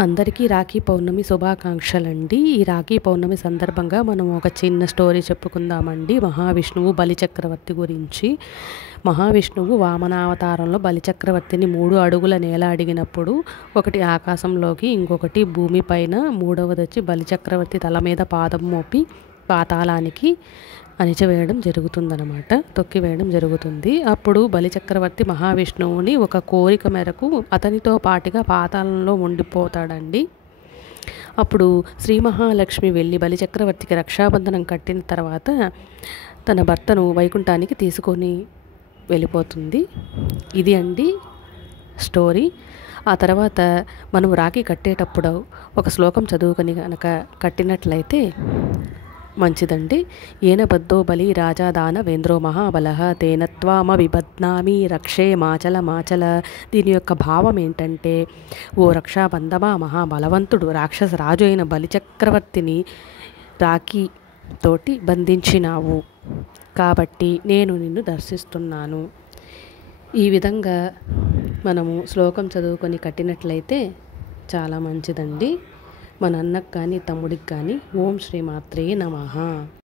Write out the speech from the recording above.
అందరికీ రాఖీ పౌర్ణమి శుభాకాంక్షలండి. ఈ రాఖీ పౌర్ణమి సందర్భంగా మనం ఒక చిన్న స్టోరీ చెప్పుకుందామండి. మహావిష్ణువు బలిచక్రవర్తి గురించి. మహావిష్ణువు వామనావతారంలో బలిచక్రవర్తిని 3 అడుగుల నేల అడిగినప్పుడు ఒకటి ఆకాశంలోకి, ఇంకొకటి భూమిపైన, మూడవదొచ్చి బలిచక్రవర్తి తల మీద పాదం మోపి పాతాళానికి అణిచివేయడం జరుగుతుందన్నమాట. తొక్కివేయడం జరుగుతుంది. అప్పుడు బలిచక్రవర్తి మహావిష్ణువుని ఒక కోరిక మేరకు అతనితో పాటుగా పాతాళంలో ఉండిపోతాడండి. అప్పుడు శ్రీ మహాలక్ష్మి వెళ్ళి బలిచక్రవర్తికి రక్షాబంధనం కట్టిన తర్వాత తన భర్తను వైకుంఠానికి తీసుకొని వెళ్ళిపోతుంది. ఇది అండి స్టోరీ. ఆ తర్వాత మనం రాఖీ కట్టేటప్పుడు ఒక శ్లోకం చదువుకొని కనుక కట్టినట్లయితే మంచిదండి. ఏన బద్ధో బలి రాజా దానవేంద్రో మహాబలః తేనత్వామ విబధ్నామి రక్షే మాచల మాచల. దీని యొక్క భావం ఏంటంటే, ఓ రక్షాబంధమా, మహాబలవంతుడు రాక్షస రాజు అయిన బలిచక్రవర్తిని రాఖీ తోటి బంధించినావు కాబట్టి నేను నిన్ను దర్శిస్తున్నాను. ఈ విధంగా మనము శ్లోకం చదువుకొని కట్టినట్లయితే చాలా మంచిదండి. మన అన్నకు కానీ తమ్ముడికి కానీ. ఓం శ్రీ మాత్రే నమః.